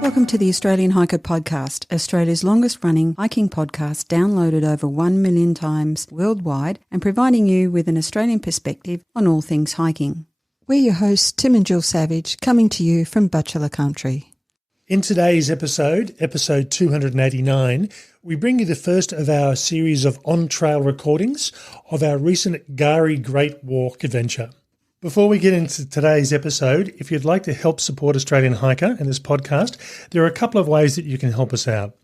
Welcome to the Australian Hiker Podcast, Australia's longest-running hiking podcast, downloaded over 1 million times worldwide and providing you with an Australian perspective on all things hiking. We're your hosts, Tim and Jill Savage, coming to you from Bachelor Country. In today's episode 289, we bring you the first of our series of on-trail recordings of our recent K'gari Great Walk adventure. Before we get into today's episode, if you'd like to help support Australian Hiker and this podcast, there are a couple of ways that you can help us out.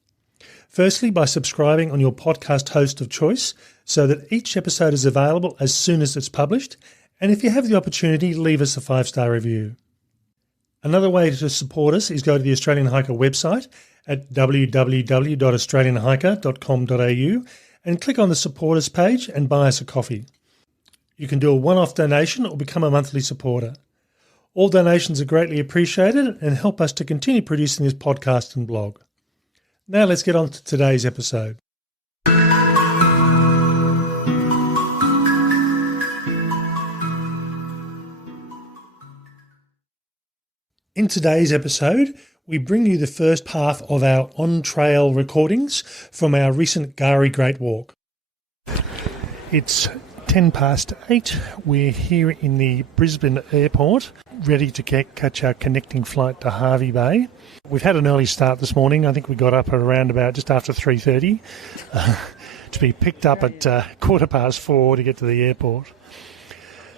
Firstly, by subscribing on your podcast host of choice so that each episode is available as soon as it's published. And if you have the opportunity, leave us a 5-star review. Another way to support us is go to the Australian Hiker website at www.australianhiker.com.au and click on the supporters page and buy us a coffee. You can do a one-off donation or become a monthly supporter. All donations are greatly appreciated and help us to continue producing this podcast and blog. Now let's get on to today's episode. In today's episode, we bring you the first half of our on-trail recordings from our recent K'gari Great Walk. It's 8:10. We're here in the Brisbane airport, ready to catch our connecting flight to Hervey Bay. We've had an early start this morning. I think we got up at around about just after 3:30 to be picked up at 4:15 to get to the airport.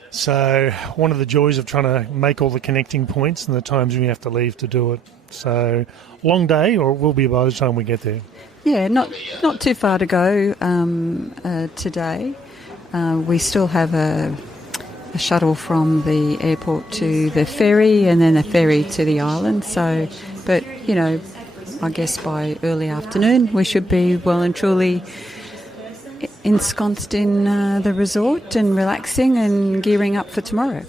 So one of the joys of trying to make all the connecting points and the times we have to leave to do it. So long day, or it will be by the time we get there. Yeah, not too far to go today. We still have a shuttle from the airport to the ferry and then a ferry to the island. So, but, you know, I guess by early afternoon we should be well and truly ensconced in the resort and relaxing and gearing up for tomorrow.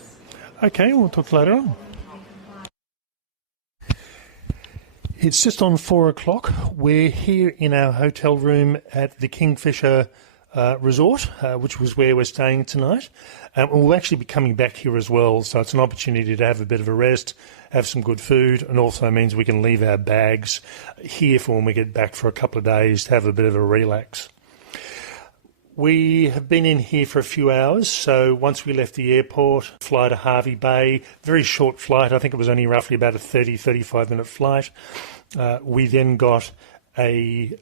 Okay, we'll talk later on. It's just on 4 o'clock. We're here in our hotel room at the Kingfisher Resort, which was where we're staying tonight. We'll actually be coming back here as well, so it's an opportunity to have a bit of a rest, have some good food, and also means we can leave our bags here for when we get back for a couple of days to have a bit of a relax. We have been in here for a few hours, so once we left the airport, fly to Hervey Bay, very short flight, I think it was only roughly about a 35 minute flight. We then got a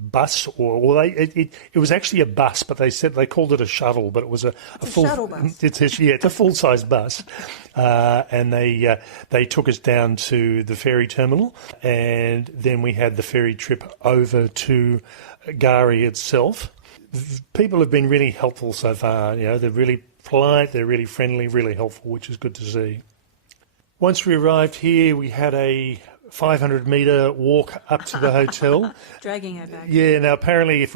bus, it was actually a bus, but they called it a shuttle, but it was a full shuttle bus. It's a full-size bus, and they took us down to the ferry terminal, and then we had the ferry trip over to K'gari itself. People have been really helpful so far. You know, they're really polite, they're really friendly, really helpful, which is good to see. Once we arrived here, we had a 500-metre walk up to the hotel. Dragging our bags. Yeah, now apparently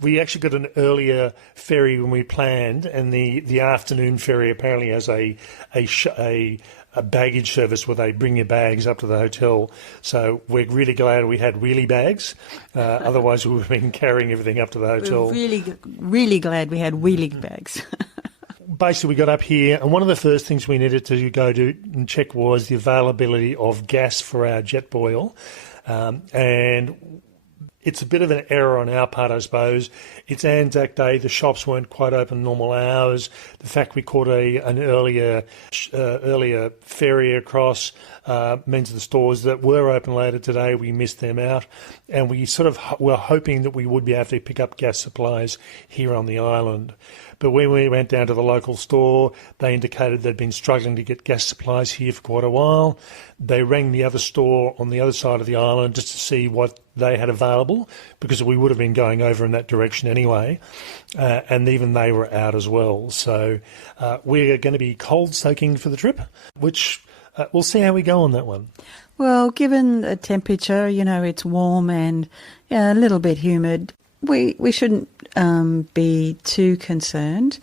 we actually got an earlier ferry when we planned, and the afternoon ferry apparently has a baggage service where they bring your bags up to the hotel. So we're really glad we had wheelie bags. Otherwise, we would have been carrying everything up to the hotel. We're really glad we had wheelie bags. Basically, we got up here, and one of the first things we needed to go to and check was the availability of gas for our Jetboil. And it's a bit of an error on our part, I suppose. It's Anzac Day. The shops weren't quite open normal hours. The fact we caught an earlier ferry across means the stores that were open later today, we missed them out. And we sort of were hoping that we would be able to pick up gas supplies here on the island. But when we went down to the local store, they indicated they'd been struggling to get gas supplies here for quite a while. They rang the other store on the other side of the island just to see what they had available, because we would have been going over in that direction anyway. And even they were out as well. So we're going to be cold soaking for the trip, which we'll see how we go on that one. Well, given the temperature, you know, it's warm and a little bit humid, we shouldn't be too concerned.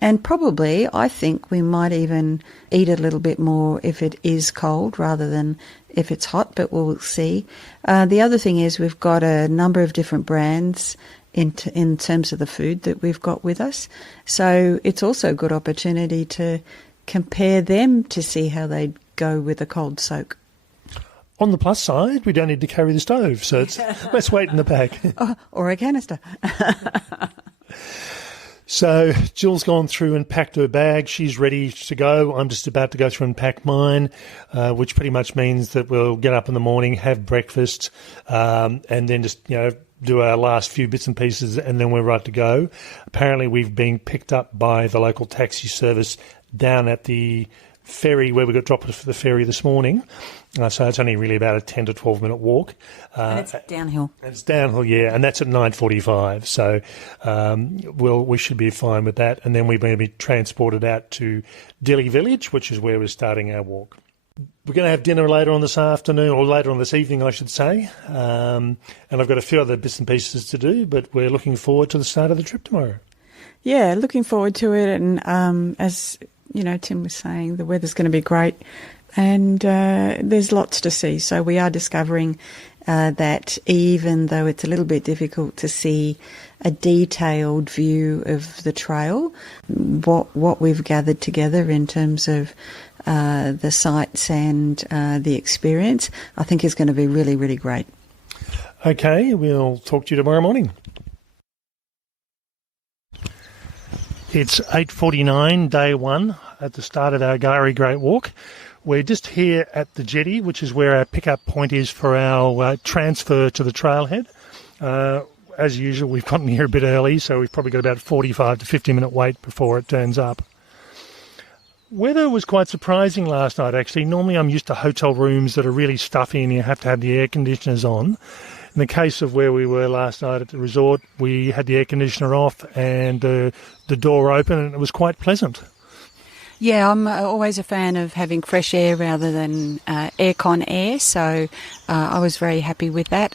And probably, I think we might even eat a little bit more if it is cold rather than if it's hot, but we'll see. The other thing is we've got a number of different brands in terms of the food that we've got with us. So it's also a good opportunity to compare them to see how they go with a cold soak. On the plus side, we don't need to carry the stove, so it's less weight in the pack. Or a canister. So Jill's gone through and packed her bag. She's ready to go. I'm just about to go through and pack mine, which pretty much means that we'll get up in the morning, have breakfast, and then just, do our last few bits and pieces, and then we're right to go. Apparently we've been picked up by the local taxi service down at the ferry where we got dropped for the ferry this morning. So it's only really about a 10 to 12 minute walk. And it's downhill. It's downhill, yeah, and that's at 9:45. So we should be fine with that. And then we're going to be transported out to Dilly Village, which is where we're starting our walk. We're going to have dinner later on this afternoon, or later on this evening, I should say. And I've got a few other bits and pieces to do, but we're looking forward to the start of the trip tomorrow. Yeah, looking forward to it. And as Tim was saying, the weather's going to be great. And there's lots to see. So we are discovering that even though it's a little bit difficult to see a detailed view of the trail, what we've gathered together in terms of the sights and the experience, I think is going to be really, really great. Okay, we'll talk to you tomorrow morning. It's 8:49, day one, at the start of our Gari Great Walk. We're just here at the jetty, which is where our pickup point is for our transfer to the trailhead. As usual, we've gotten here a bit early, so we've probably got about 45 to 50 minute wait before it turns up. Weather was quite surprising last night, actually. Normally I'm used to hotel rooms that are really stuffy and you have to have the air conditioners on. In the case of where we were last night at the resort, we had the air conditioner off and the door open, and it was quite pleasant. Yeah, I'm always a fan of having fresh air rather than aircon air, so I was very happy with that.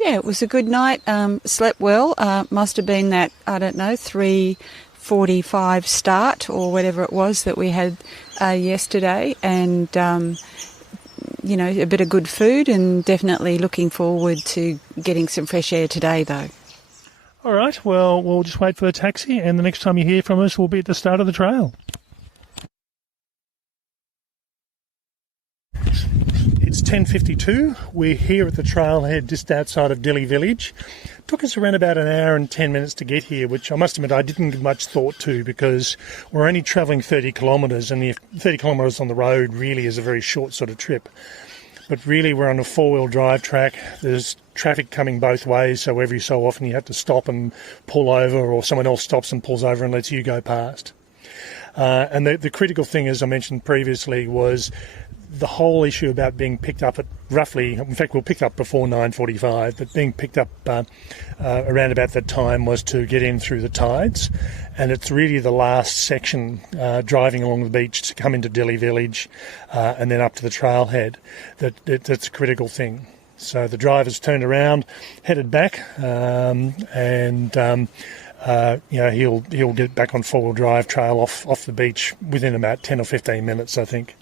It was a good night, slept well. Must have been that, 3:45 start or whatever it was that we had yesterday, and a bit of good food, and definitely looking forward to getting some fresh air today though. All right, well, we'll just wait for the taxi, and the next time you hear from us will be at the start of the trail. It's 10:52. We're here at the trailhead just outside of Dilly Village. It took us around about an hour and 10 minutes to get here, which I must admit I didn't give much thought to, because we're only travelling 30 kilometres, and the 30 kilometres on the road really is a very short sort of trip. But really we're on a four-wheel drive track. There's traffic coming both ways, so every so often you have to stop and pull over, or someone else stops and pulls over and lets you go past. And the critical thing, as I mentioned previously, was the whole issue about being picked up at roughly, in fact we were picked up before 9:45, but being picked up around about that time was to get in through the tides. And it's really the last section, driving along the beach to come into Dilly Village and then up to the trailhead, that's a critical thing. So the driver's turned around, headed back, he'll get back on four-wheel drive trail off the beach within about 10 or 15 minutes, I think.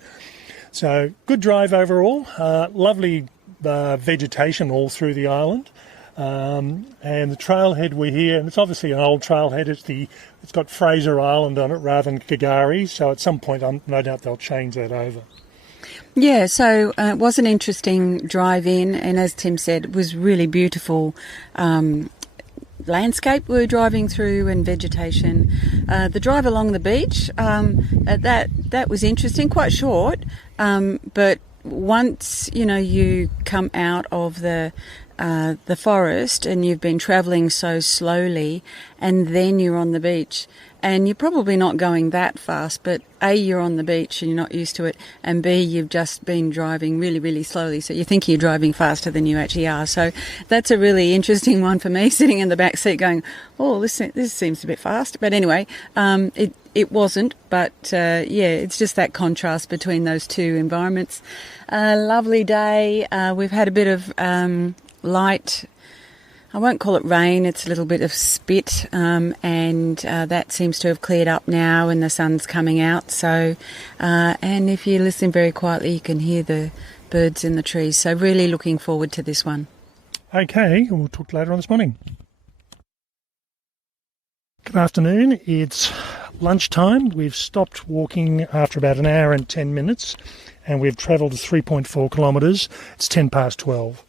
So good drive overall, lovely vegetation all through the island, and the trailhead we're here, and it's obviously an old trailhead. It's got Fraser Island on it rather than Kagari, so at some point no doubt they'll change that over. Yeah, so it was an interesting drive in, and as Tim said, it was really beautiful landscape we were driving through and vegetation. The drive along the beach, that was interesting, quite short, but once you come out of the forest and you've been travelling so slowly, and then you're on the beach, and you're probably not going that fast, but A, you're on the beach and you're not used to it, and B, you've just been driving really, really slowly, so you think you're driving faster than you actually are. So that's a really interesting one for me, sitting in the back seat going, oh, this seems a bit fast. But anyway, it wasn't, but it's just that contrast between those two environments. Lovely day. We've had a bit of light I won't call it rain, it's a little bit of spit, and that seems to have cleared up now and the sun's coming out. So, and if you listen very quietly, you can hear the birds in the trees. So really looking forward to this one. Okay, we'll talk later on this morning. Good afternoon. It's lunchtime. We've stopped walking after about an hour and 10 minutes, and we've travelled 3.4 kilometres. It's 10 past 12.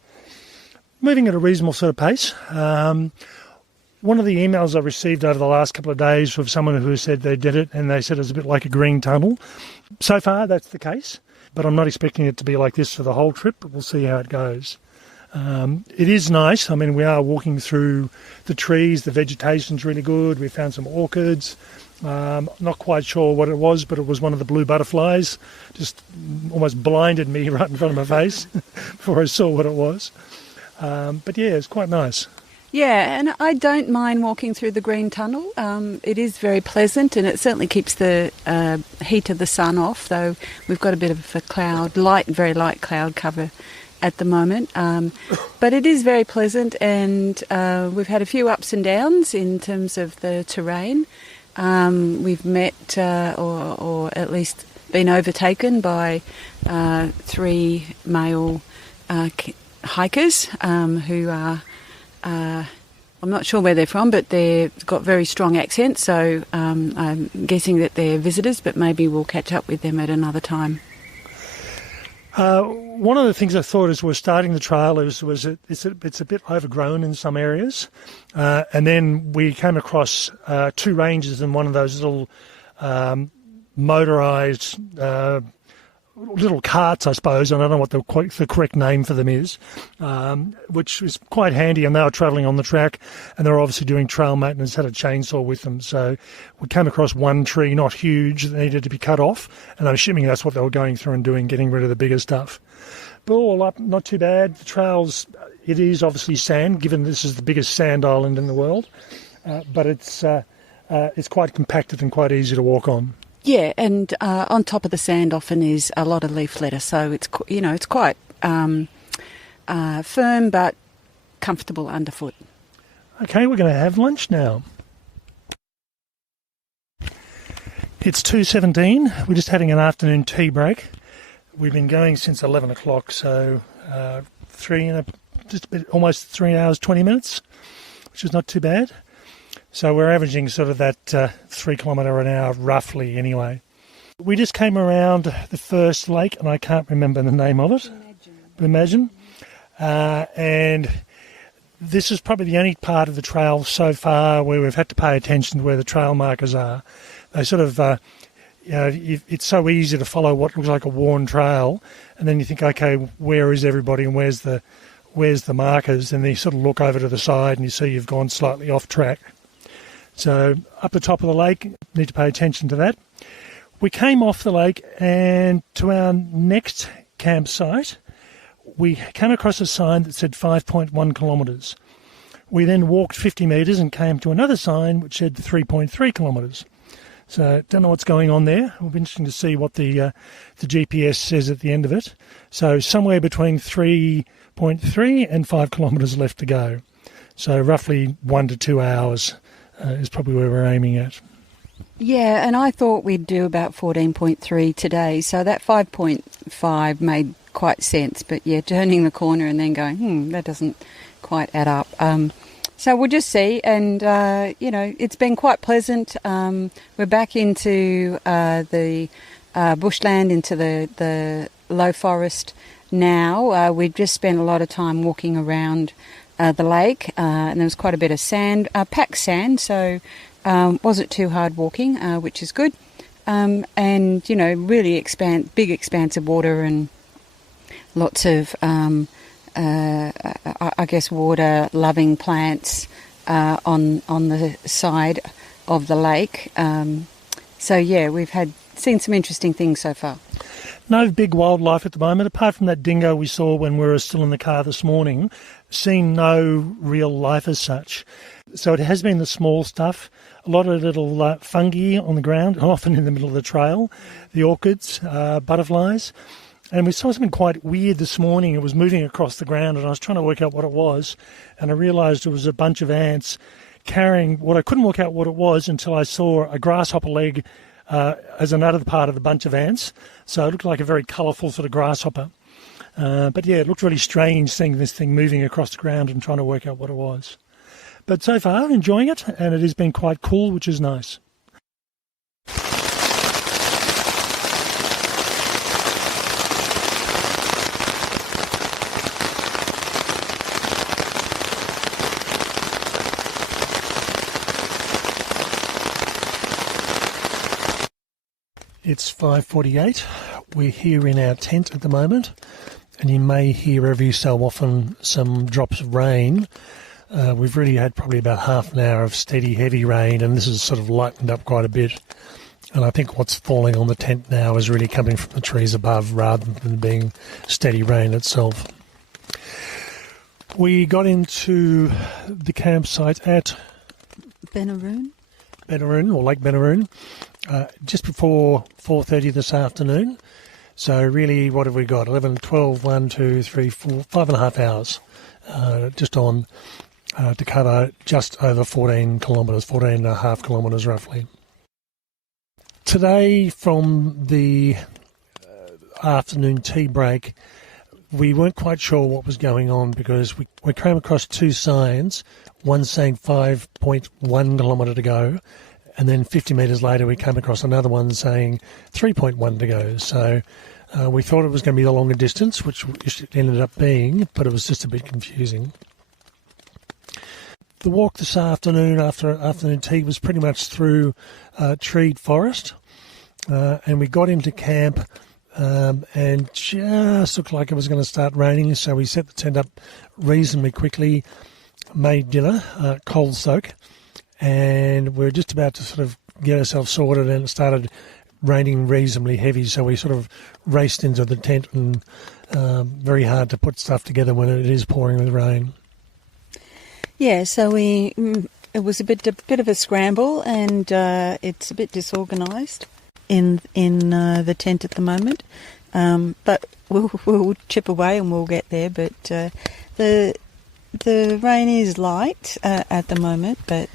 Moving at a reasonable sort of pace. One of the emails I received over the last couple of days from someone who said they did it, and they said it was a bit like a green tunnel. So far, that's the case, but I'm not expecting it to be like this for the whole trip, but we'll see how it goes. It is nice. I mean, we are walking through the trees. The vegetation's really good. We found some orchids. Not quite sure what it was, but it was one of the blue butterflies. Just almost blinded me right in front of my face before I saw what it was. But yeah, it's quite nice. Yeah, and I don't mind walking through the green tunnel. It is very pleasant, and it certainly keeps the heat of the sun off, though we've got a bit of a very light cloud cover at the moment. But it is very pleasant, and we've had a few ups and downs in terms of the terrain. We've met, or at least been overtaken by 3 male hikers who are, I'm not sure where they're from, but they've got very strong accents, so I'm guessing that they're visitors, but maybe we'll catch up with them at another time. One of the things I thought as we're starting the trail it's a bit overgrown in some areas, and then we came across 2 ranges in one of those little motorised little carts, I suppose, and I don't know what the correct name for them is, which is quite handy, and they were travelling on the track, and they were obviously doing trail maintenance, had a chainsaw with them. So we came across one tree, not huge, that needed to be cut off, and I'm assuming that's what they were going through and doing, getting rid of the bigger stuff. But all up, not too bad. The trails, it is obviously sand, given this is the biggest sand island in the world, but it's quite compacted and quite easy to walk on. Yeah, and on top of the sand often is a lot of leaf litter, so it's quite firm but comfortable underfoot. Okay, we're going to have lunch now. It's 2:17. We're just having an afternoon tea break. We've been going since 11 o'clock, so almost 3 hours 20 minutes, which is not too bad. So we're averaging sort of that 3 kilometre an hour roughly anyway. We just came around the first lake, and I can't remember the name of it. Imagine. And this is probably the only part of the trail so far where we've had to pay attention to where the trail markers are. They sort of, it's so easy to follow what looks like a worn trail, and then you think, okay, where is everybody and where's the markers? And then you sort of look over to the side and you see you've gone slightly off track. So up the top of the lake, need to pay attention to that. We came off the lake, and to our next campsite, we came across a sign that said 5.1 kilometres. We then walked 50 metres and came to another sign which said 3.3 kilometres. So don't know what's going on there. It'll be interesting to see what the GPS says at the end of it. So somewhere between 3.3 and 5 kilometres left to go. So roughly 1 to 2 hours. Is probably where we're aiming at. Yeah, and I thought we'd do about 14.3 today, so that 5.5 made quite sense. But yeah, turning the corner and then going, that doesn't quite add up. So we'll just see, and it's been quite pleasant. We're back into the bushland, into the low forest now. We've just spent a lot of time walking around the lake, and there was quite a bit of sand, packed sand, so wasn't too hard walking, which is good. And really big expanse of water and lots of water-loving plants on the side of the lake. So yeah, we've seen some interesting things so far. No big wildlife at the moment, apart from that dingo we saw when we were still in the car this morning. Seen no real life as such. So it has been the small stuff, a lot of little fungi on the ground, often in the middle of the trail, the orchids, butterflies. And we saw something quite weird this morning. It was moving across the ground, and I was trying to work out what it was, and I realised it was a bunch of ants carrying what I couldn't work out what it was until I saw a grasshopper leg as another part of the bunch of ants. So it looked like a very colourful sort of grasshopper. But yeah, it looked really strange seeing this thing moving across the ground and trying to work out what it was. But so far, I'm enjoying it, and it has been quite cool, which is nice. It's 5:48. We're here in our tent at the moment, and you may hear every so often some drops of rain. We've really had probably about half an hour of steady, heavy rain, and this has sort of lightened up quite a bit. And I think what's falling on the tent now is really coming from the trees above rather than being steady rain itself. We got into the campsite at Benaroon, or Lake Benaroon, just before 4:30 this afternoon. So really, what have we got? 11, 12, 1, 2, 3, 4, 5.5 hours just on to cover just over 14 kilometres, 14.5 kilometres roughly. Today, from the afternoon tea break, we weren't quite sure what was going on because we came across two signs, one saying 5.1 kilometre to go, and then 50 metres later we came across another one saying 3.1 to go. So we thought it was going to be the longer distance, which it ended up being, but it was just a bit confusing. The walk this afternoon after afternoon tea was pretty much through treed forest, and we got into camp and just looked like it was going to start raining, so we set the tent up reasonably quickly, made dinner, cold soak, and we were just about to sort of get ourselves sorted, and it started raining reasonably heavy, so we sort of raced into the tent, and very hard to put stuff together when it is pouring with rain. Yeah, so it was a bit of a scramble, and it's a bit disorganised in the tent at the moment. But we'll chip away and we'll get there. But the rain is light at the moment, but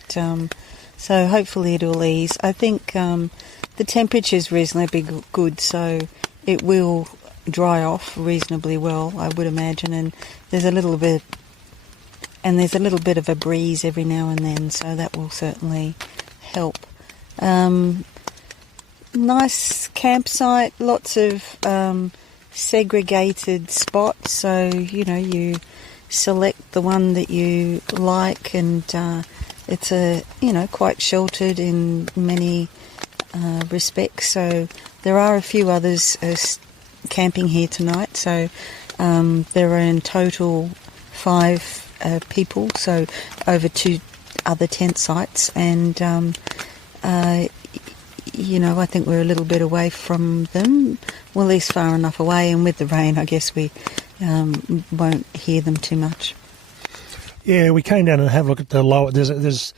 so hopefully it'll ease. I think the temperature is reasonably good, so it will dry off reasonably well, I would imagine. And there's a little bit of a breeze every now and then, so that will certainly help. Nice campsite, lots of segregated spots, so you select the one that you like, and it's quite sheltered in many respects. So there are a few others camping here tonight, so there are in total 5 people, so over 2 other tent sites, and I think we're a little bit away from them, well, at least far enough away, and with the rain I guess we won't hear them too much. Yeah, we came down and have a look at the lower, there's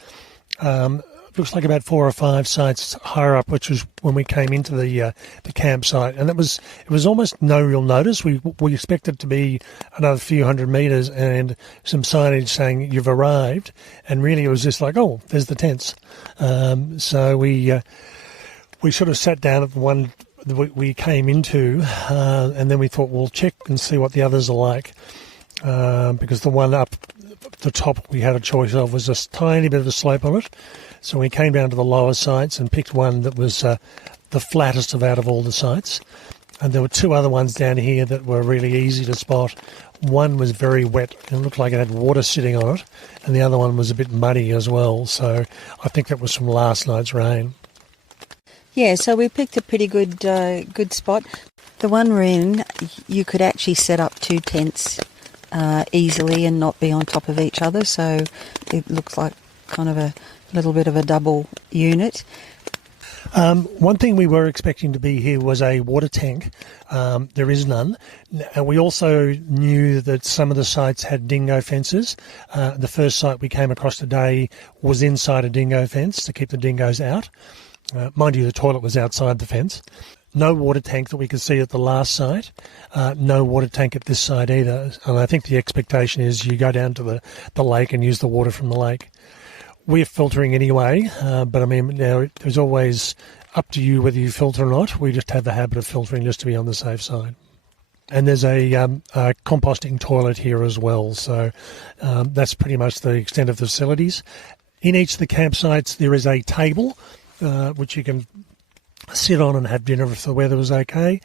looks like about 4 or 5 sites higher up, which was when we came into the campsite, and it was almost no real notice. We expected it to be another few hundred metres and some signage saying you've arrived, and really it was just like, oh, there's the tents. So we sort of sat down at the one that we came into, and then we thought we'll check and see what the others are like, because the one up the top we had a choice of was a tiny bit of a slope on it. So we came down to the lower sites and picked one that was the flattest out of all the sites. And there were 2 other ones down here that were really easy to spot. One was very wet and looked like it had water sitting on it, and the other one was a bit muddy as well. So I think that was from last night's rain. Yeah, so we picked a pretty good spot. The one we're in, you could actually set up 2 tents easily and not be on top of each other, so it looks like kind of a little bit of a double unit. One thing we were expecting to be here was a water tank. There is none. And we also knew that some of the sites had dingo fences. The first site we came across today was inside a dingo fence to keep the dingoes out. Mind you, the toilet was outside the fence. No water tank that we could see at the last site. No water tank at this site either. And I think the expectation is you go down to the lake and use the water from the lake. We're filtering anyway, but I mean, now it was always up to you whether you filter or not. We just have the habit of filtering just to be on the safe side. And there's a composting toilet here as well, so that's pretty much the extent of the facilities. In each of the campsites there is a table which you can sit on and have dinner if the weather was okay,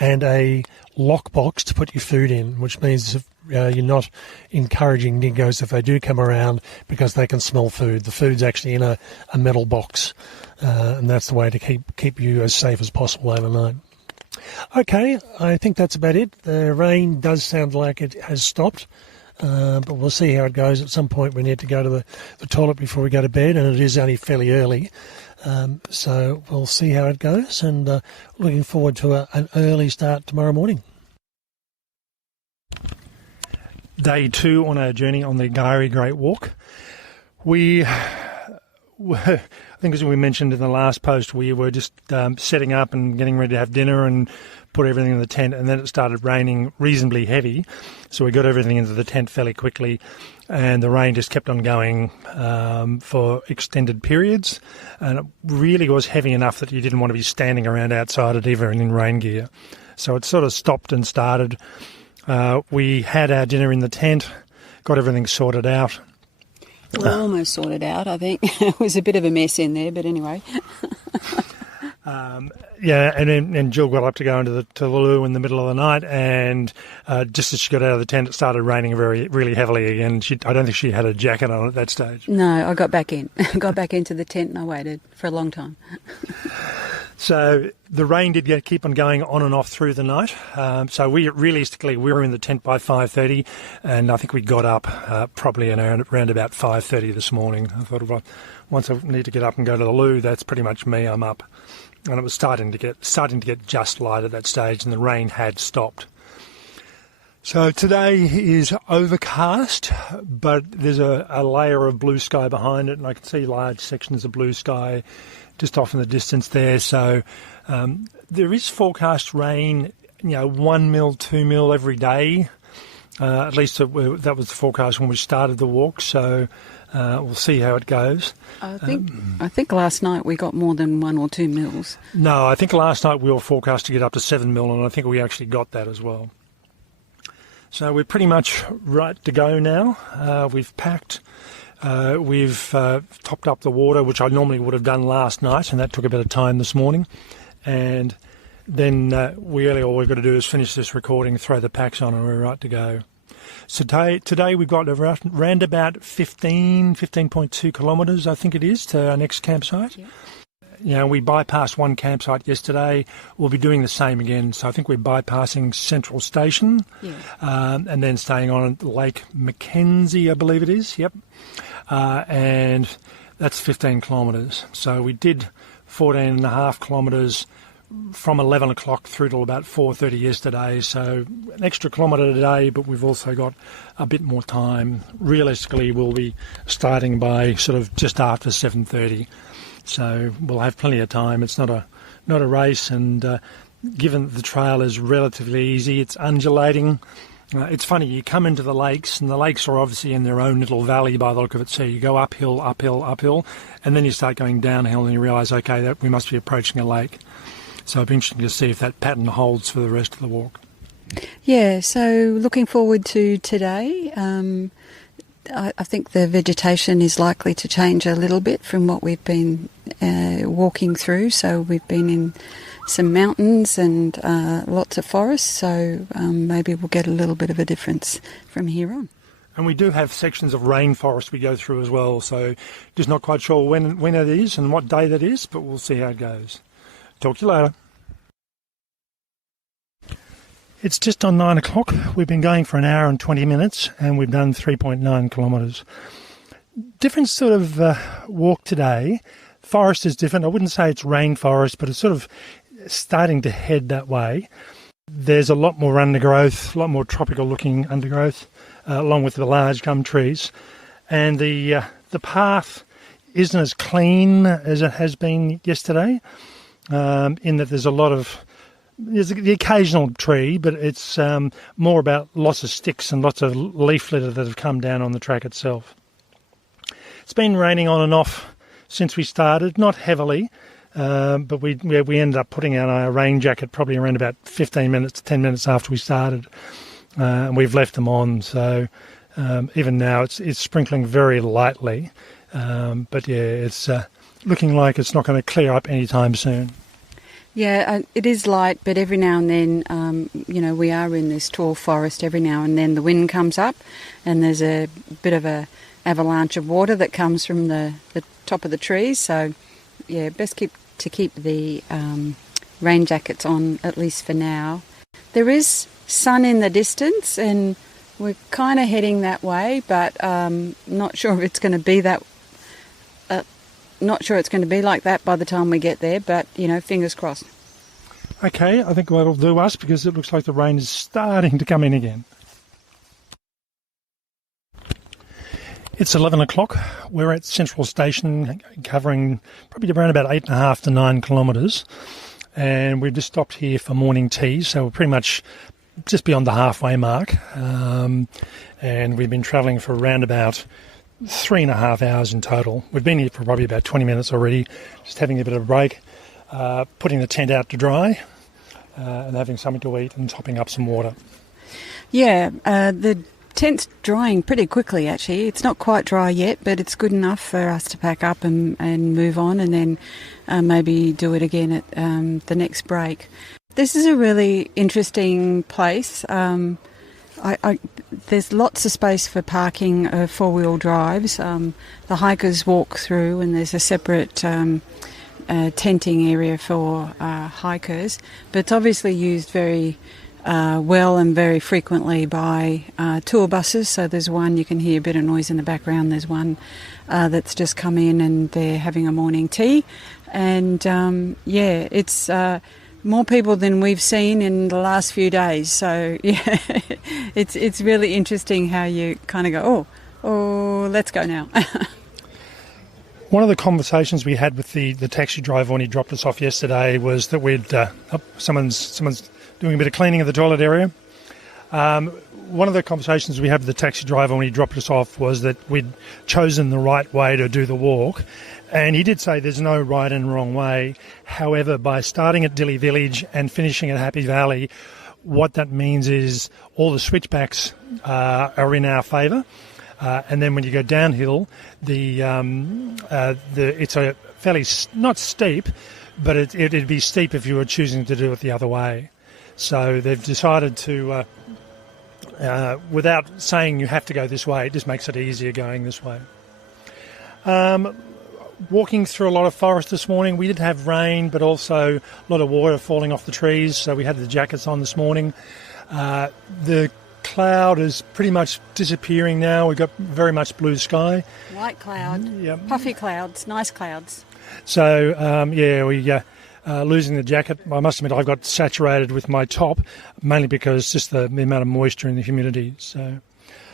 and a lockbox to put your food in, which means you're not encouraging dingoes if they do come around because they can smell food. The food's actually in a metal box, and that's the way to keep you as safe as possible overnight. Okay, I think that's about it. The rain does sound like it has stopped, but we'll see how it goes. At some point we need to go to the toilet before we go to bed, and it is only fairly early. So we'll see how it goes, and looking forward to an early start tomorrow morning. Day 2 on our journey on the Gowrie Great Walk. I think as we mentioned in the last post, we were just setting up and getting ready to have dinner and put everything in the tent, and then it started raining reasonably heavy. So we got everything into the tent fairly quickly, and the rain just kept on going for extended periods, and it really was heavy enough that you didn't want to be standing around outside it even in rain gear. So it sort of stopped and started. We had our dinner in the tent, got everything sorted out. We're almost sorted out, I think. It was a bit of a mess in there, but anyway. And Jill got up to go into the loo in the middle of the night, and just as she got out of the tent, it started raining really heavily again. I don't think she had a jacket on at that stage. No, I got back in. I got back into the tent and I waited for a long time. So the rain did keep on going on and off through the night. So we were in the tent by 5:30, and I think we got up probably around about 5:30 this morning. I thought, well, once I need to get up and go to the loo, that's pretty much me. I'm up, and it was starting to get just light at that stage, and the rain had stopped. So today is overcast, but there's a layer of blue sky behind it, and I can see large sections of blue sky just off in the distance there. So there is forecast rain, 1 mil, 2 mil every day. At least that was the forecast when we started the walk. So we'll see how it goes. I think last night we got more than 1 or 2 mils. No, I think last night we were forecast to get up to 7 mil, and I think we actually got that as well. So we're pretty much right to go now. We've packed. We've topped up the water, which I normally would have done last night, and that took a bit of time this morning. And then all we've got to do is finish this recording, throw the packs on, and we're right to go. So today we've got around about 15.2 kilometres, I think it is, to our next campsite. Yeah. We bypassed one campsite yesterday. We'll be doing the same again. So I think we're bypassing Central Station, and then staying on at Lake Mackenzie, I believe it is. Yep. And that's 15 kilometres. So we did 14.5 kilometres from 11 o'clock through till about 4:30 yesterday. So an extra kilometre today, but we've also got a bit more time. Realistically, we'll be starting by sort of just after 7:30. So we'll have plenty of time. It's not a race, and given the trail is relatively easy, it's undulating. It's funny, you come into the lakes, and the lakes are obviously in their own little valley by the look of it. So you go uphill, and then you start going downhill, and you realise, okay, that we must be approaching a lake. So it'll be interesting to see if that pattern holds for the rest of the walk. Yeah, so looking forward to today. I think the vegetation is likely to change a little bit from what we've been walking through. So we've been in some mountains and lots of forests, so maybe we'll get a little bit of a difference from here on. And we do have sections of rainforest we go through as well, so just not quite sure when it is and what day that is, but we'll see how it goes. Talk to you later. It's just on 9 o'clock. We've been going for an hour and 20 minutes, and we've done 3.9 kilometres. Different sort of walk today. Forest is different. I wouldn't say it's rainforest, but it's sort of starting to head that way. There's a lot more undergrowth, a lot more tropical-looking undergrowth, along with the large gum trees. And the path isn't as clean as it has been yesterday. in that there's the occasional tree, but it's more about lots of sticks and lots of leaf litter that have come down on the track itself. It's been raining on and off since we started, not heavily, but we ended up putting out our rain jacket probably around about 15 minutes, 10 minutes after we started, and we've left them on. So even now it's sprinkling very lightly, but yeah, it's looking like it's not going to clear up anytime soon. Yeah, it is light, but every now and then, we are in this tall forest. Every now and then the wind comes up and there's a bit of a avalanche of water that comes from the top of the trees. So, yeah, best keep the rain jackets on, at least for now. There is sun in the distance and we're kind of heading that way, but not sure if it's going to be that. Not sure it's going to be like that by the time we get there, but, fingers crossed. Okay, I think that'll do us because it looks like the rain is starting to come in again. It's 11 o'clock. We're at Central Station, covering probably around about 8.5 to 9 kilometres. And we've just stopped here for morning tea, so we're pretty much just beyond the halfway mark. And we've been travelling for around about 3.5 hours in total. We've been here for probably about 20 minutes already, just having a bit of a break, putting the tent out to dry, and having something to eat and topping up some water. Yeah, the tent's drying pretty quickly actually. It's not quite dry yet, but it's good enough for us to pack up and move on, and then maybe do it again at the next break. This is a really interesting place. There's lots of space for parking four-wheel drives. The hikers walk through and there's a separate tenting area for hikers, but it's obviously used very well and very frequently by tour buses. So there's one, you can hear a bit of noise in the background, there's one that's just come in and they're having a morning tea. And it's more people than we've seen in the last few days. So yeah, it's really interesting how you kind of go, oh, let's go now. One of the conversations we had with the taxi driver when he dropped us off yesterday was that someone's doing a bit of cleaning of the toilet area. One of the conversations we had with the taxi driver when he dropped us off was that we'd chosen the right way to do the walk. And he did say there's no right and wrong way. However, by starting at Dilly Village and finishing at Happy Valley, what that means is all the switchbacks are in our favour. And then when you go downhill, it's a fairly, not steep, but it'd be steep if you were choosing to do it the other way. So they've decided to, without saying you have to go this way, it just makes it easier going this way. Walking through a lot of forest this morning. We did have rain, but also a lot of water falling off the trees, so we had the jackets on this morning. The cloud is pretty much disappearing now. We've got very much blue sky. White cloud, Yep. Puffy clouds, nice clouds. So, we losing the jacket. I must admit I've got saturated with my top, mainly because just the amount of moisture and the humidity. So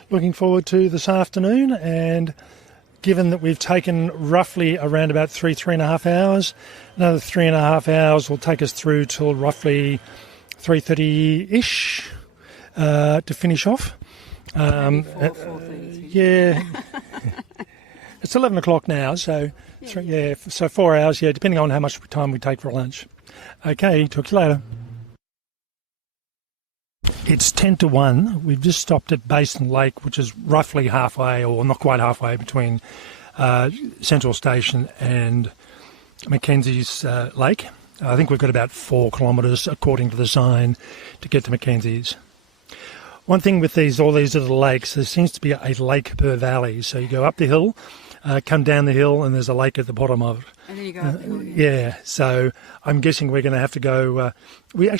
looking forward to this afternoon, and given that we've taken roughly around about 3.5 hours, another 3.5 hours will take us through till roughly 3:30-ish to finish off. 4:30. Yeah. It's 11 o'clock now, so so 4 hours, depending on how much time we take for lunch. Okay, talk to you later. It's 10 to 1. We've just stopped at Basin Lake, which is roughly halfway, or not quite halfway, between Central Station and Mackenzie's Lake. I think we've got about 4 kilometres, according to the sign, to get to Mackenzie's. One thing with all these little lakes, there seems to be a lake per valley. So you go up the hill, come down the hill, and there's a lake at the bottom of it. And then you go up the hill. Yeah, so I'm guessing we're going to have to go. We're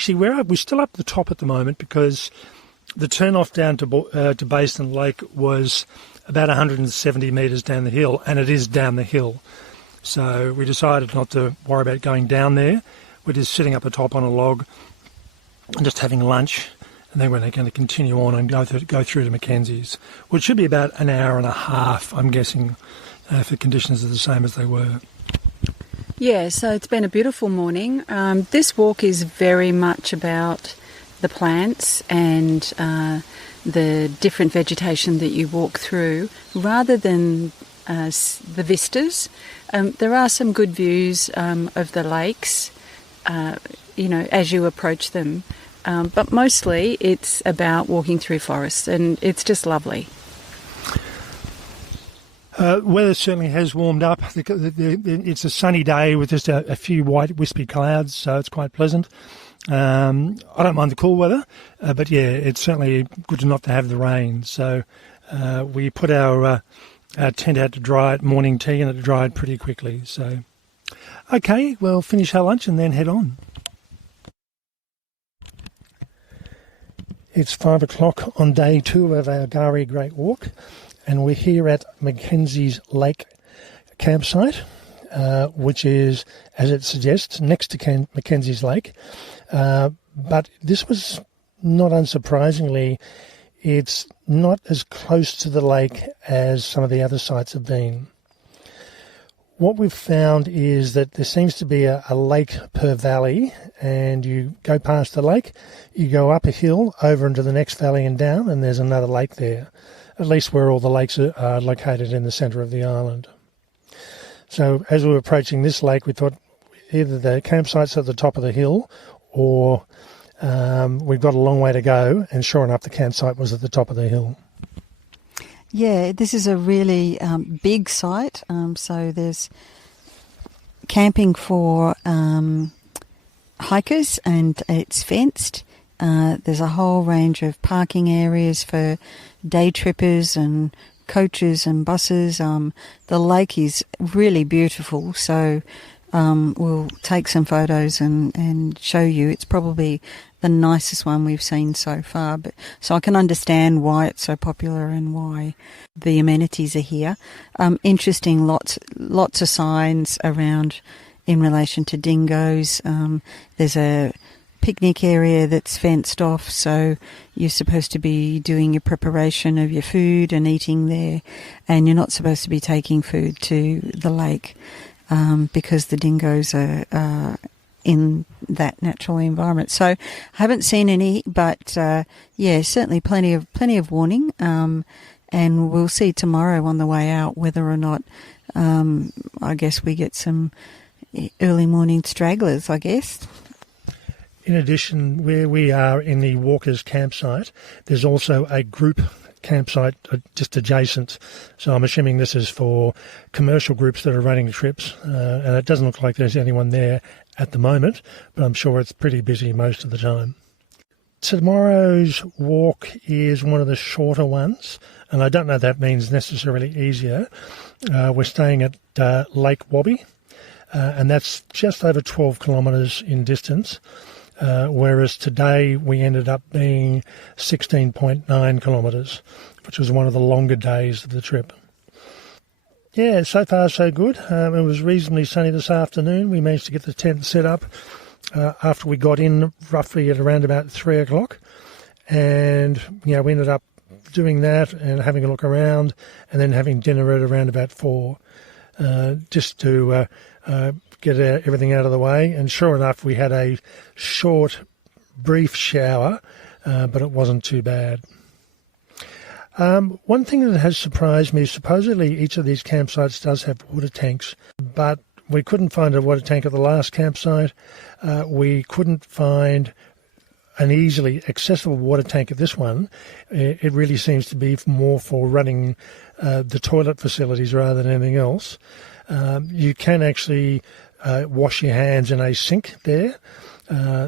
still up the top at the moment because the turn off down to Basin Lake was about 170 metres down the hill, and it is down the hill. So we decided not to worry about going down there. We're just sitting up the top on a log and just having lunch. And then we're going to continue on and go through to Mackenzie's, which should be about an hour and a half, I'm guessing, if the conditions are the same as they were. Yeah, so it's been a beautiful morning. This walk is very much about the plants and the different vegetation that you walk through, rather than the vistas. There are some good views of the lakes, as you approach them. But mostly it's about walking through forests, and it's just lovely. Weather certainly has warmed up. It's a sunny day with just a few white wispy clouds, so it's quite pleasant. I don't mind the cool weather, but yeah, it's certainly good not to have the rain. So we put our tent out to dry at morning tea, and it dried pretty quickly. So, okay, we'll finish our lunch and then head on. It's 5 o'clock on day 2 of our Gari Great Walk, and we're here at Mackenzie's Lake campsite, which is, as it suggests, next to Mackenzie's Lake. But this was, not unsurprisingly, it's not as close to the lake as some of the other sites have been. What we've found is that there seems to be a lake per valley, and you go past the lake, you go up a hill, over into the next valley and down, and there's another lake there, at least where all the lakes are located in the centre of the island. So as we were approaching this lake, we thought either the campsite's at the top of the hill, or we've got a long way to go, and sure enough, the campsite was at the top of the hill. Yeah, this is a really big site, so there's camping for hikers, and it's fenced. There's a whole range of parking areas for day trippers and coaches and buses. The lake is really beautiful, so we'll take some photos and show you. It's probably the nicest one we've seen so far, but so I can understand why it's so popular and why the amenities are here. Interesting, lots of signs around in relation to dingoes. There's a picnic area that's fenced off, so you're supposed to be doing your preparation of your food and eating there, and you're not supposed to be taking food to the lake because the dingoes are in that natural environment. So I haven't seen any, but certainly plenty of warning, and we'll see tomorrow on the way out whether or not I guess we get some early morning stragglers, I guess. In addition, where we are in the walkers campsite, there's also a group campsite just adjacent. So I'm assuming this is for commercial groups that are running trips, and it doesn't look like there's anyone there at the moment, but I'm sure it's pretty busy most of the time. Tomorrow's walk is one of the shorter ones, and I don't know if that means necessarily easier. We're staying at Lake Wabi, and that's just over 12 kilometres in distance, whereas today we ended up being 16.9 kilometres, which was one of the longer days of the trip. Yeah, so far so good. It was reasonably sunny this afternoon. We managed to get the tent set up after we got in roughly at around about 3 o'clock. And, we ended up doing that and having a look around, and then having dinner at around about 4, just to get everything out of the way. And sure enough, we had a short, brief shower, but it wasn't too bad. One thing that has surprised me, supposedly each of these campsites does have water tanks, but we couldn't find a water tank at the last campsite. We couldn't find an easily accessible water tank at this one. It really seems to be more for running the toilet facilities rather than anything else. You can actually wash your hands in a sink there.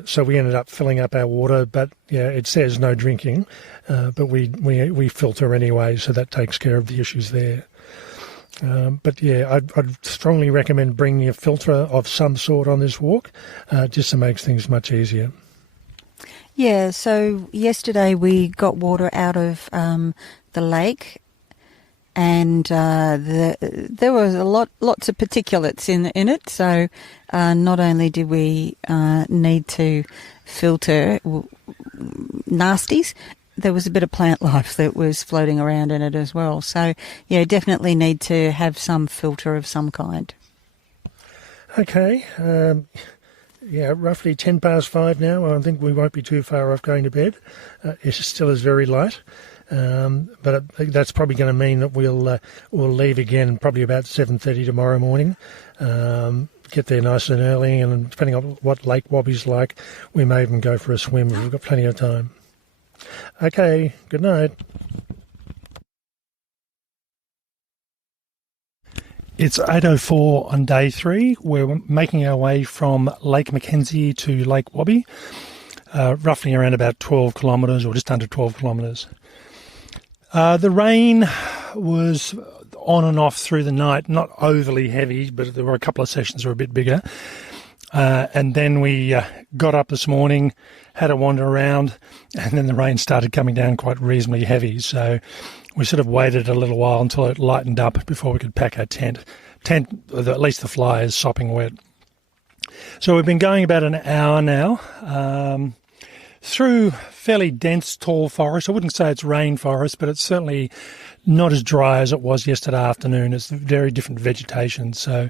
So we ended up filling up our water, but it says no drinking, but we filter anyway, so that takes care of the issues there. I'd strongly recommend bringing a filter of some sort on this walk, just to make things much easier. Yeah, so yesterday we got water out of the lake, and there was lots of particulates in it. So not only did we need to filter nasties, there was a bit of plant life that was floating around in it as well. So definitely need to have some filter of some kind. Okay, roughly 10 past 5 now. I think we won't be too far off going to bed. It still is very light, but I think that's probably going to mean that we'll leave again probably about 7:30 tomorrow morning. Get there nice and early, and depending on what Lake Wabbie's like, we may even go for a swim if we've got plenty of time. Okay, good night. It's 8:04 on day 3. We're making our way from Lake Mackenzie to Lake Wabbie, roughly around about 12 kilometres or just under 12 kilometres. The rain was on and off through the night, not overly heavy, but there were a couple of sessions that were a bit bigger. And then we got up this morning, had a wander around, and then the rain started coming down quite reasonably heavy. So we sort of waited a little while until it lightened up before we could pack our tent. At least the fly is sopping wet. So we've been going about an hour now through fairly dense, tall forest. I wouldn't say it's rainforest, but it's certainly not as dry as it was yesterday afternoon. It's very different vegetation. So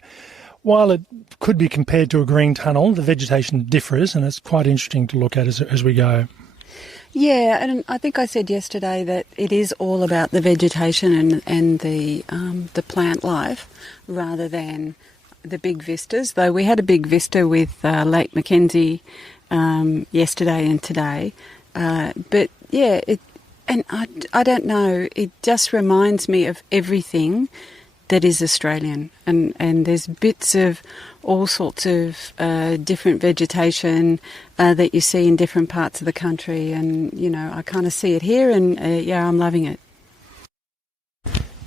while it could be compared to a green tunnel, the vegetation differs, and it's quite interesting to look at as we go. Yeah, and I think I said yesterday that it is all about the vegetation and the plant life rather than the big vistas. Though we had a big vista with Lake Mackenzie yesterday and today, but yeah, I don't know. It just reminds me of everything that is Australian, and there's bits of all sorts of different vegetation that you see in different parts of the country, and I kind of see it here, and I'm loving it.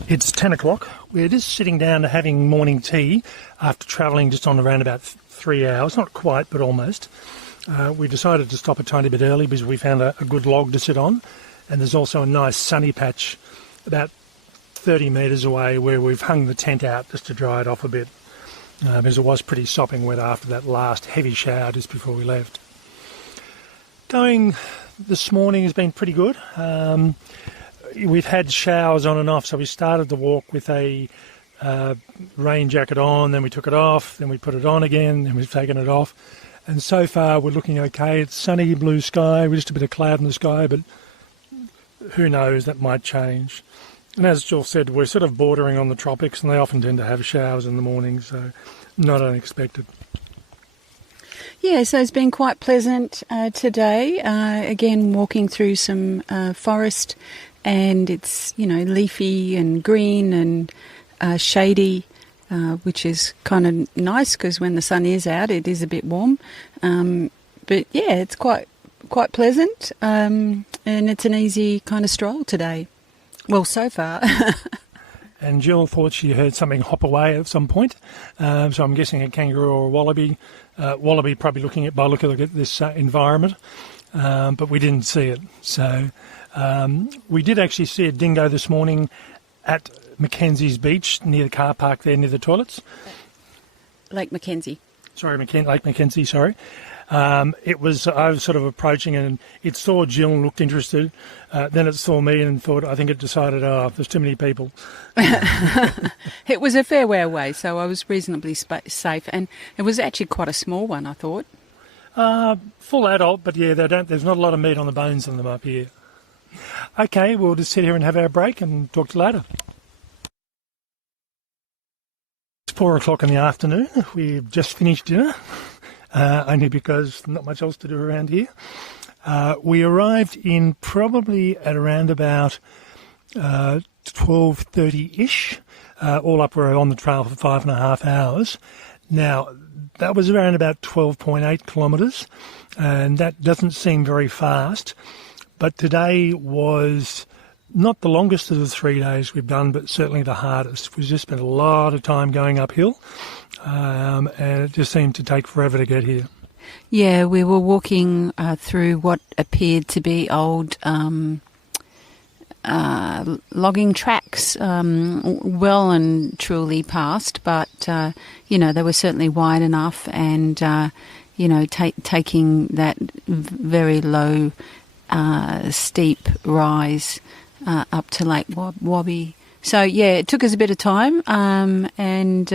It's 10 o'clock. We're just sitting down to having morning tea after travelling just on around about 3 hours, not quite, but almost. We decided to stop a tiny bit early because we found a good log to sit on, and there's also a nice sunny patch about 30 metres away where we've hung the tent out just to dry it off a bit, because it was pretty sopping wet after that last heavy shower just before we left. Going this morning has been pretty good. We've had showers on and off, so we started the walk with a rain jacket on, then we took it off, then we put it on again, then we've taken it off, and so far we're looking okay. It's sunny, blue sky, with just a bit of cloud in the sky, but who knows, that might change. And as Jill said, we're sort of bordering on the tropics, and they often tend to have showers in the morning, so not unexpected. Yeah, so it's been quite pleasant today. Again, walking through some forest, and it's, leafy and green and shady, which is kind of nice because when the sun is out, it is a bit warm. But yeah, it's quite pleasant, and it's an easy kind of stroll today. Well, so far. And Jill thought she heard something hop away at some point, so I'm guessing a kangaroo or a wallaby. Wallaby probably looking at by look at this environment, but we didn't see it. So we did actually see a dingo this morning at Mackenzie's beach near the car park there near the toilets. Lake Mackenzie. Sorry, Lake Mackenzie. Sorry. I was sort of approaching, and it saw Jill and looked interested. Then it saw me and thought, I think it decided, there's too many people. It was a fair way away, so I was reasonably safe, and it was actually quite a small one, I thought. Full adult, but yeah, there's not a lot of meat on the bones in them up here. Okay, we'll just sit here and have our break and talk to you later. It's 4 o'clock in the afternoon. We've just finished dinner. Only because not much else to do around here. We arrived in probably at around about 12:30-ish. All up, we're on the trail for 5.5 hours. Now, that was around about 12.8 kilometres, and that doesn't seem very fast. But today was not the longest of the 3 days we've done, but certainly the hardest. We've just spent a lot of time going uphill. And it just seemed to take forever to get here. Yeah, we were walking through what appeared to be old logging tracks, well and truly past, but, they were certainly wide enough, and, taking that very low, steep rise up to Lake Wabbie. So, yeah, it took us a bit of time, and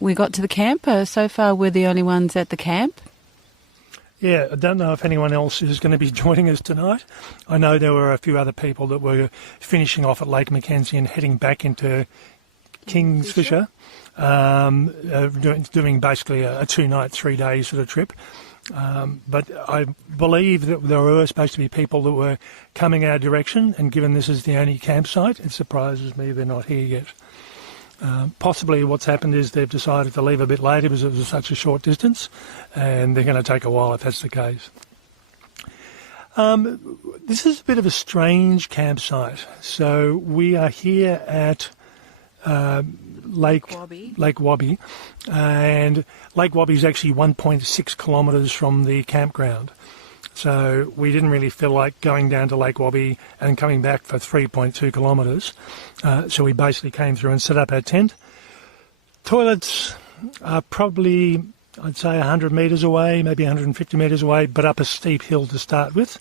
we got to the camp. So far, we're the only ones at the camp. Yeah, I don't know if anyone else is going to be joining us tonight. I know there were a few other people that were finishing off at Lake Mackenzie and heading back into Kingsfisher, doing basically a 2-night, 3-day sort of trip. But I believe that there were supposed to be people that were coming our direction, and given this is the only campsite, it surprises me they're not here yet. Possibly what's happened is they've decided to leave a bit later because it was such a short distance, and they're going to take a while if that's the case. This is a bit of a strange campsite. So we are here at Lake Wabi, and Lake Wabi is actually 1.6 kilometres from the campground. So we didn't really feel like going down to Lake Wabi and coming back for 3.2 kilometres. So we basically came through and set up our tent. Toilets are probably, I'd say, 100 metres away, maybe 150 metres away, but up a steep hill to start with.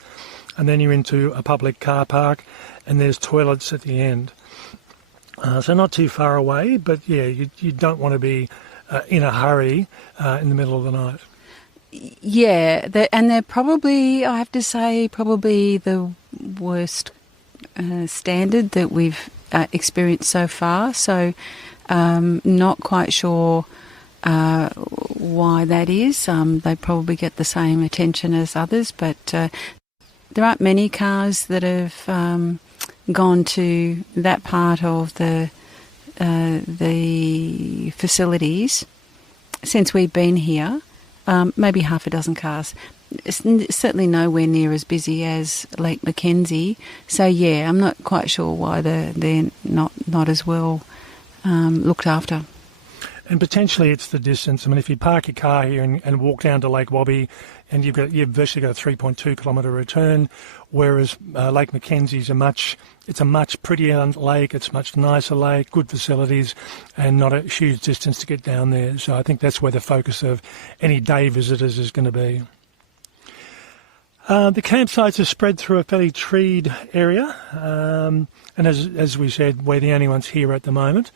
And then you're into a public car park, and there's toilets at the end. So not too far away, but yeah, you don't want to be in a hurry in the middle of the night. Yeah, and they're probably, I have to say, probably the worst standard that we've experienced so far. So not quite sure why that is. They probably get the same attention as others, but there aren't many cars that have gone to that part of the facilities since we've been here. Maybe half a dozen cars. It's certainly nowhere near as busy as Lake Mackenzie. So yeah, I'm not quite sure why they're not as well looked after. And potentially it's the distance. I mean, if you park your car here and walk down to Lake Wabi, and you've virtually got a 3.2 kilometre return, whereas Lake Mackenzie's a much prettier lake. It's a much nicer lake, good facilities, and not a huge distance to get down there. So I think that's where the focus of any day visitors is going to be. The campsites are spread through a fairly treed area, and as we said, we're the only ones here at the moment.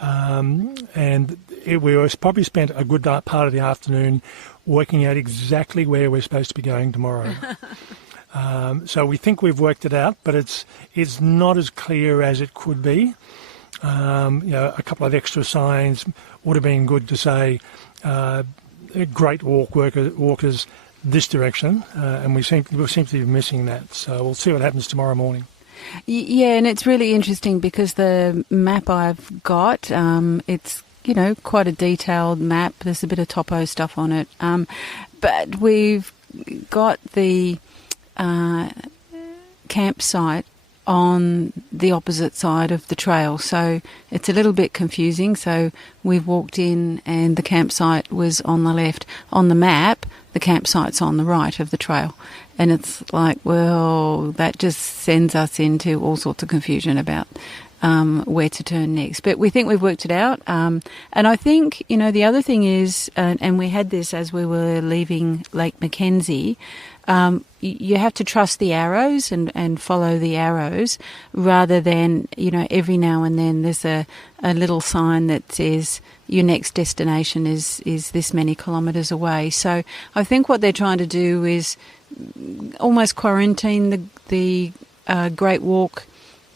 And we probably spent a good part of the afternoon working out exactly where we're supposed to be going tomorrow. So we think we've worked it out, but it's not as clear as it could be. A couple of extra signs would have been good to say, great walkers this direction, and we seem to be missing that. So we'll see what happens tomorrow morning. Yeah, and it's really interesting because the map I've got, it's quite a detailed map. There's a bit of topo stuff on it, but we've got the campsite on the opposite side of the trail, so it's a little bit confusing. So we've walked in and the campsite was on the left. On the map, the campsite's on the right of the trail, and it's like, well, that just sends us into all sorts of confusion about where to turn next. But we think we've worked it out, and I think the other thing is, and we had this as we were leaving Lake Mackenzie, you have to trust the arrows and follow the arrows rather than, every now and then there's a little sign that says your next destination is this many kilometres away. So I think what they're trying to do is almost quarantine the Great Walk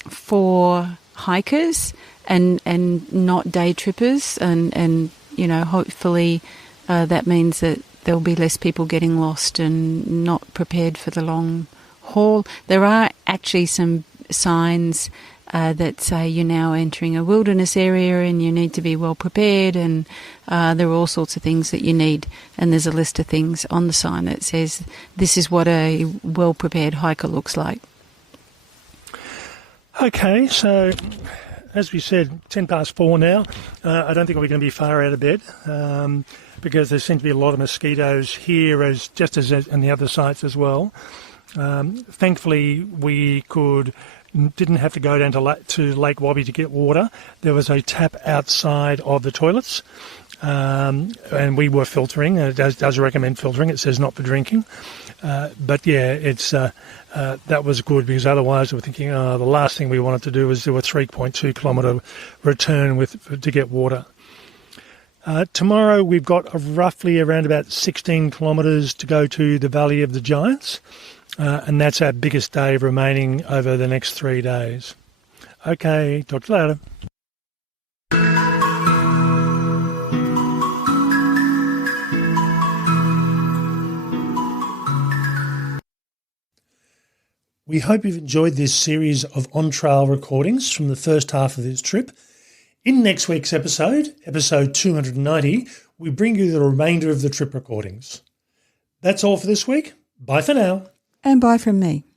for hikers and not day trippers, and hopefully that means that there'll be less people getting lost and not prepared for the long haul. There are actually some signs that say you're now entering a wilderness area and you need to be well prepared, and there are all sorts of things that you need, and there's a list of things on the sign that says this is what a well prepared hiker looks like. Okay, so as we said, 4:10 now. I don't think we're going to be far out of bed because there seem to be a lot of mosquitoes here, just as in the other sites as well. Thankfully, we didn't have to go down to Lake Wabi to get water. There was a tap outside of the toilets, and we were filtering. It does recommend filtering. It says not for drinking. But yeah, that was good, because otherwise we were thinking, the last thing we wanted to do was do a 3.2 kilometre return to get water. Tomorrow we've got roughly around about 16 kilometres to go to the Valley of the Giants, and that's our biggest day remaining over the next 3 days. Okay, talk to you later. We hope you've enjoyed this series of on-trail recordings from the first half of this trip. In next week's episode, episode 290, we bring you the remainder of the trip recordings. That's all for this week. Bye for now. And bye from me.